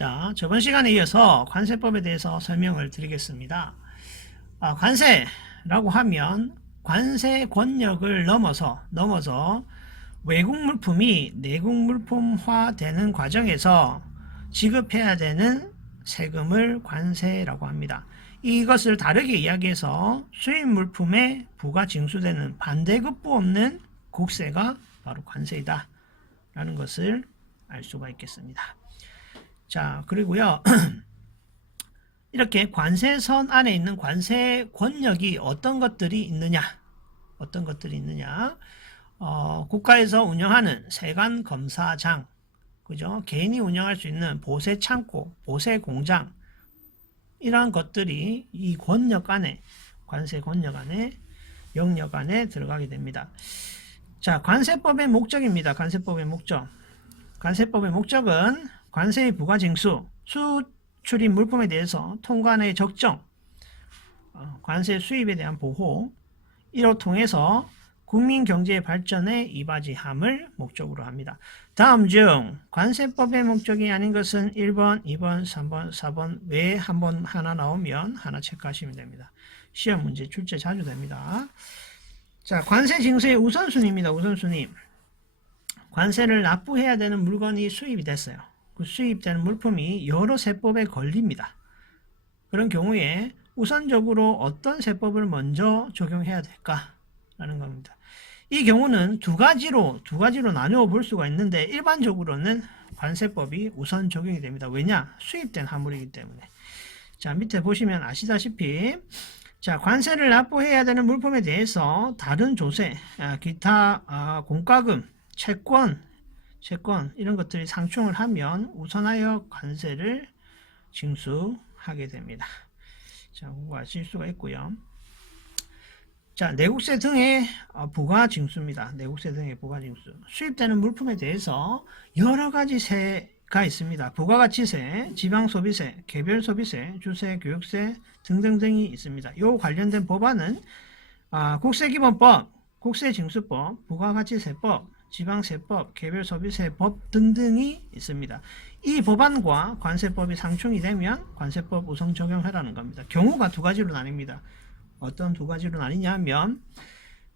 자, 저번 시간에 이어서 관세법에 대해서 설명을 드리겠습니다. 관세라고 하면 관세 권역을 넘어서 외국 물품이 내국 물품화 되는 과정에서 지급해야 되는 세금을 관세라고 합니다. 이것을 다르게 이야기해서 수입 물품에 부가 징수되는 반대급부 없는 국세가 바로 관세이다 라는 것을 알 수가 있겠습니다. 자, 그리고요. 이렇게 관세선 안에 있는 관세 권역이 어떤 것들이 있느냐? 국가에서 운영하는 세관 검사장, 그죠? 개인이 운영할 수 있는 보세 창고, 보세 공장, 이러한 것들이 이 권역 안에, 관세 권역 안에, 영역 안에 들어가게 됩니다. 자, 관세법의 목적입니다. 관세법의 목적. 관세법의 목적은 관세의 부과 징수, 수출입 물품에 대해서 통관의 적정, 관세 수입에 대한 보호, 이로 통해서 국민 경제의 발전에 이바지함을 목적으로 합니다. 다음 중 관세법의 목적이 아닌 것은 1번, 2번, 3번, 4번 외에 하나 나오면 하나 체크하시면 됩니다. 시험 문제 출제 자주 됩니다. 자, 관세 징수의 우선순위입니다. 우선순위. 관세를 납부해야 되는 물건이 수입이 됐어요. 그 수입되는 물품이 여러 세법에 걸립니다. 그런 경우에 우선적으로 어떤 세법을 먼저 적용해야 될까라는 겁니다. 이 경우는 두 가지로 나누어 볼 수가 있는데 일반적으로는 관세법이 우선 적용이 됩니다. 왜냐? 수입된 화물이기 때문에. 자, 밑에 보시면 아시다시피 자, 관세를 납부해야 되는 물품에 대해서 다른 조세, 기타 공과금, 채권 이런 것들이 상충을 하면 우선하여 관세를 징수하게 됩니다. 자, 그거 아실 수가 있고요. 자, 내국세 등의 부가 징수입니다. 내국세 등의 부가 징수. 수입되는 물품에 대해서 여러 가지 세가 있습니다. 부가가치세, 지방소비세, 개별소비세, 주세, 교육세 등등등이 있습니다. 이 관련된 법안은 국세기본법, 국세징수법, 부가가치세법, 지방세법, 개별소비세법 등등이 있습니다. 이 법안과 관세법이 상충이 되면 관세법 우선 적용하라는 겁니다. 경우가 두 가지로 나뉩니다. 어떤 두 가지로 나뉘냐 하면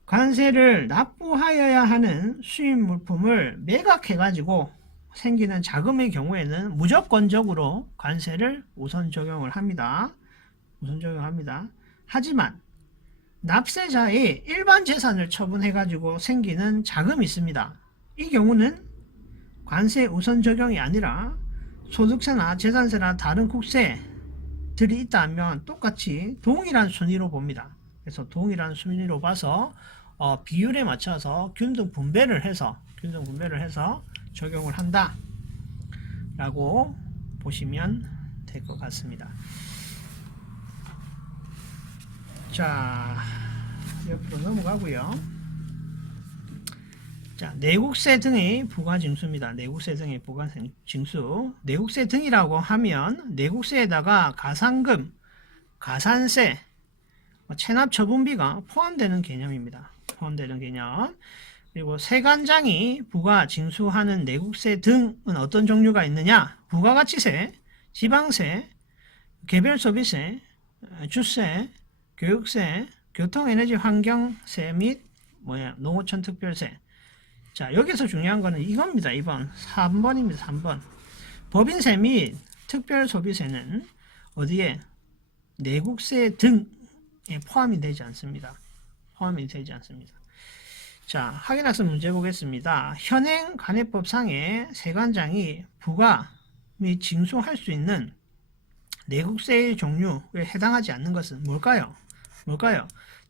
관세를 납부하여야 하는 수입 물품을 매각해가지고 생기는 자금의 경우에는 무조건적으로 관세를 우선 적용을 합니다. 하지만 납세자의 일반 재산을 처분해가지고 생기는 자금이 있습니다. 이 경우는 관세 우선 적용이 아니라 소득세나 재산세나 다른 국세들이 있다면 똑같이 동일한 순위로 봅니다. 그래서 동일한 순위로 봐서 비율에 맞춰서 균등 분배를 해서 적용을 한다 라고 보시면 될 것 같습니다. 자, 옆으로 넘어가고요. 자, 내국세 등의 부가징수입니다. 내국세 등의 부가징수. 내국세 등이라고 하면 내국세에다가 가산금, 가산세, 체납처분비가 포함되는 개념입니다. 포함되는 개념. 그리고 세관장이 부가징수하는 내국세 등은 어떤 종류가 있느냐? 부가가치세, 지방세, 개별소비세, 주세, 교육세, 교통에너지 환경세 및 농어촌 특별세. 자, 여기서 중요한 거는 이겁니다. 2번. 3번입니다. 3번. 법인세 및 특별소비세는 어디에? 내국세 등에 포함이 되지 않습니다. 자, 확인학습 문제 보겠습니다. 현행 관해법상의 세관장이 부가 및 징수할 수 있는 내국세의 종류에 해당하지 않는 것은 뭘까요?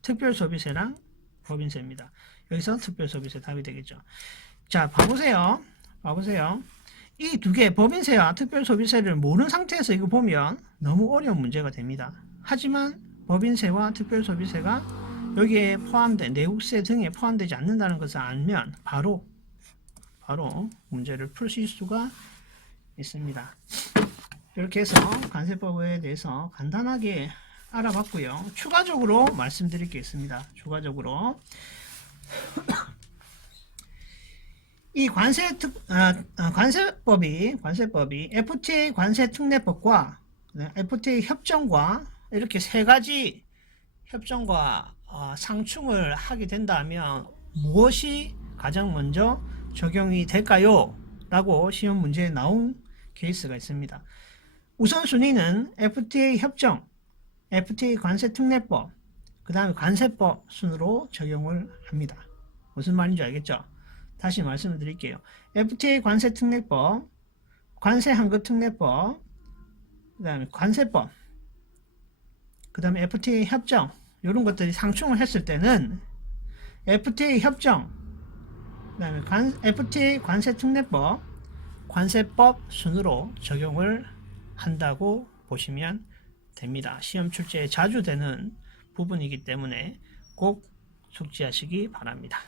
특별소비세랑 법인세입니다. 여기서 특별소비세 답이 되겠죠. 자, 봐보세요. 이 두 개, 법인세와 특별소비세를 모르는 상태에서 이거 보면 너무 어려운 문제가 됩니다. 하지만 법인세와 특별소비세가 여기에 포함된 내국세 등에 포함되지 않는다는 것을 알면 바로 문제를 풀실 수가 있습니다. 이렇게 해서 관세법에 대해서 간단하게 알아봤고요. 추가적으로 말씀드릴 게 있습니다. 이 관세법이 FTA 관세 특례법과 FTA 협정과 이렇게 세 가지 협정과 상충을 하게 된다면 무엇이 가장 먼저 적용이 될까요? 라고 시험 문제에 나온 케이스가 있습니다. 우선순위는 FTA 협정, FTA 관세 특례법, 그 다음에 관세법 순으로 적용을 합니다. 무슨 말인지 알겠죠? 다시 말씀을 드릴게요. FTA 관세 특례법, 관세 환급 특례법, 그 다음에 관세법, 그 다음에 FTA 협정, 이런 것들이 상충을 했을 때는 FTA 협정, 그 다음에 FTA 관세 특례법, 관세법 순으로 적용을 한다고 보시면 됩니다. 시험 출제에 자주 되는 부분이기 때문에 꼭 숙지하시기 바랍니다.